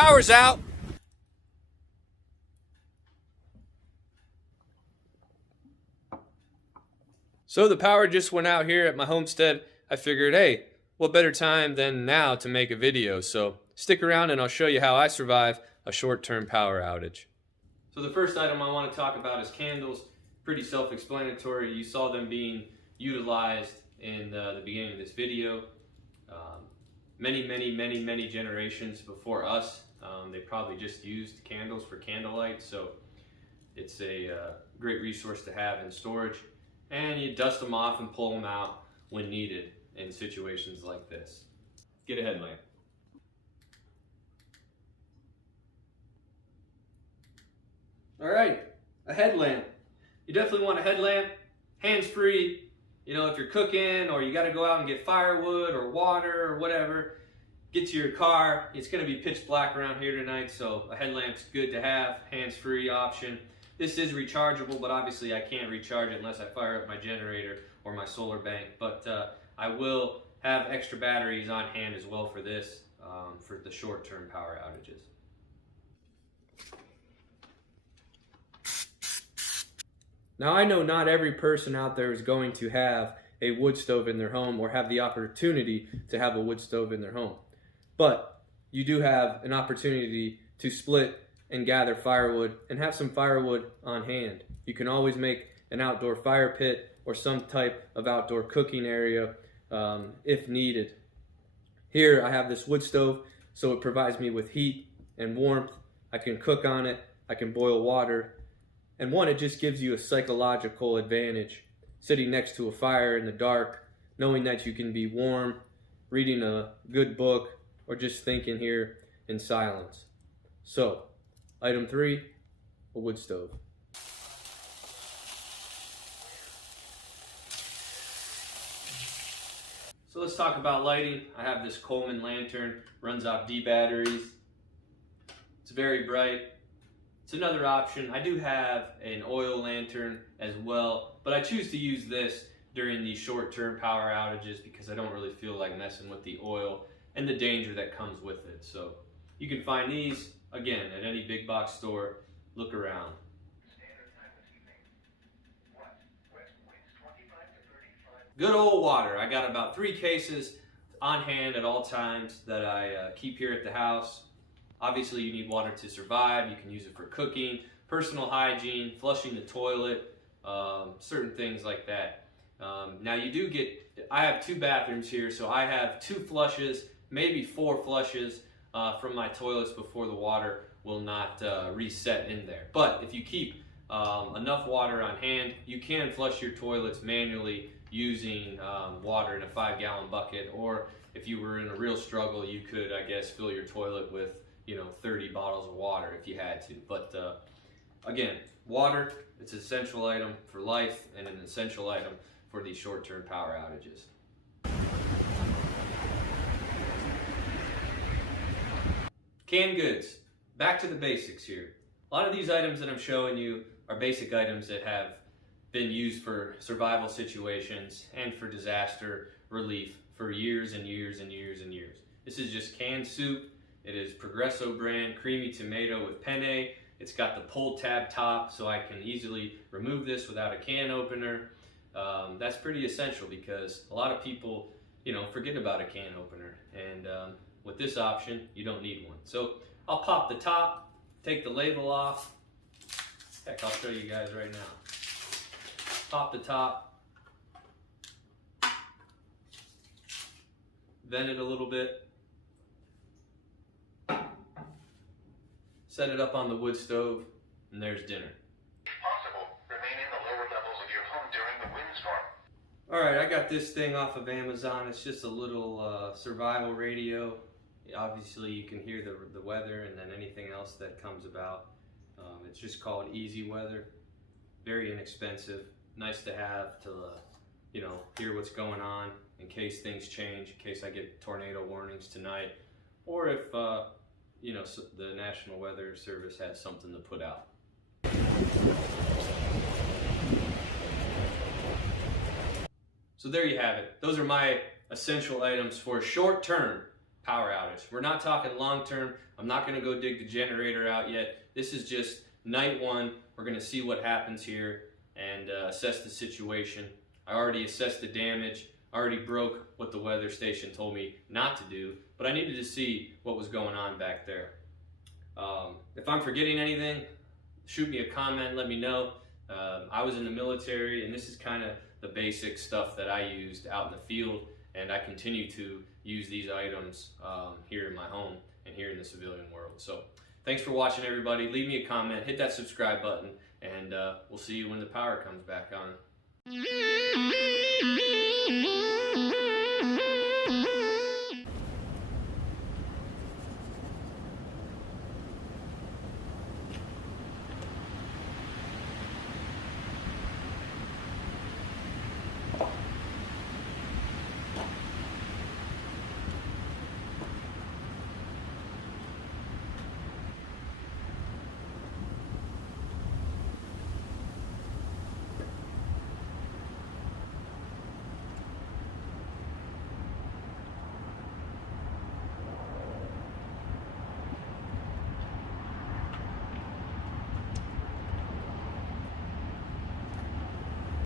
power's out. So the power just went out here at my homestead. I figured, hey, what better time than now to make a video? So stick around and I'll show you how I survive a short-term power outage. So the first item I want to talk about is candles. Pretty self-explanatory. You saw them being utilized in the beginning of this video. Many generations before us, they probably just used candles for candlelight. So it's a great resource to have in storage. And you dust them off and pull them out when needed in situations like this. Get a headlamp. All right, a headlamp. You definitely want a headlamp, hands-free. You know, if you're cooking or you gotta go out and get firewood or water or whatever, get to your car. It's gonna be pitch black around here tonight, so a headlamp's good to have, hands-free option. This is rechargeable, but obviously I can't recharge it unless I fire up my generator or my solar bank. But I will have extra batteries on hand as well for this, for the short-term power outages. Now I know not every person out there is going to have a wood stove in their home or have the opportunity to have a wood stove in their home. But you do have an opportunity to split and gather firewood and have some firewood on hand. You can always make an outdoor fire pit or some type of outdoor cooking area if needed. Here I have this wood stove, so it provides me with heat and warmth. I can cook on it, I can boil water, and one, it just gives you a psychological advantage. Sitting next to a fire in the dark, knowing that you can be warm, reading a good book, or just thinking here in silence. So, item 3, a wood stove. So let's talk about lighting. I have this Coleman lantern, runs off D batteries. It's very bright. It's another option. I do have an oil lantern as well, but I choose to use this during the short-term power outages because I don't really feel like messing with the oil and the danger that comes with it. So you can find these, again, at any big box store. Look around. Good old water. I got about 3 cases on hand at all times that I keep here at the house. Obviously, you need water to survive. You can use it for cooking, personal hygiene, flushing the toilet, certain things like that. Now you do get, I have 2 bathrooms here, so I have 2 flushes, maybe 4 flushes from my toilets before the water will not reset in there. But if you keep enough water on hand, you can flush your toilets manually using water in a 5-gallon bucket, or if you were in a real struggle, you could, I guess, fill your toilet with 30 bottles of water if you had to. But again, water, it's an essential item for life and an essential item for these short-term power outages. Canned goods. Back to the basics here. A lot of these items that I'm showing you are basic items that have been used for survival situations and for disaster relief for years and years and years and years. This is just canned soup. It is Progresso brand creamy tomato with penne. It's got the pull tab top, so I can easily remove this without a can opener. That's pretty essential because a lot of people, forget about a can opener. And with this option, you don't need one. So I'll pop the top, take the label off. Heck, I'll show you guys right now. Pop the top. Vent it a little bit. Set it up on the wood stove, and there's dinner. If possible, remain in the lower levels of your home during the windstorm. All right, I got this thing off of Amazon. It's just a little survival radio. Obviously, you can hear the weather and then anything else that comes about. It's just called Easy Weather. Very inexpensive. Nice to have to, hear what's going on in case things change, in case I get tornado warnings tonight, or if the National Weather Service has something to put out. So there you have it. Those are my essential items for short-term power outage. We're not talking long term. I'm not going to go dig the generator out yet. This is just night one. We're going to see what happens here and assess the situation. I already assessed the damage. I already broke what the weather station told me not to do, but I needed to see what was going on back there. If I'm forgetting anything, shoot me a comment, let me know. I was in the military, and this is kind of the basic stuff that I used out in the field, and I continue to use these items here in my home and here in the civilian world. So thanks for watching, everybody. Leave me a comment, hit that subscribe button, and we'll see you when the power comes back on.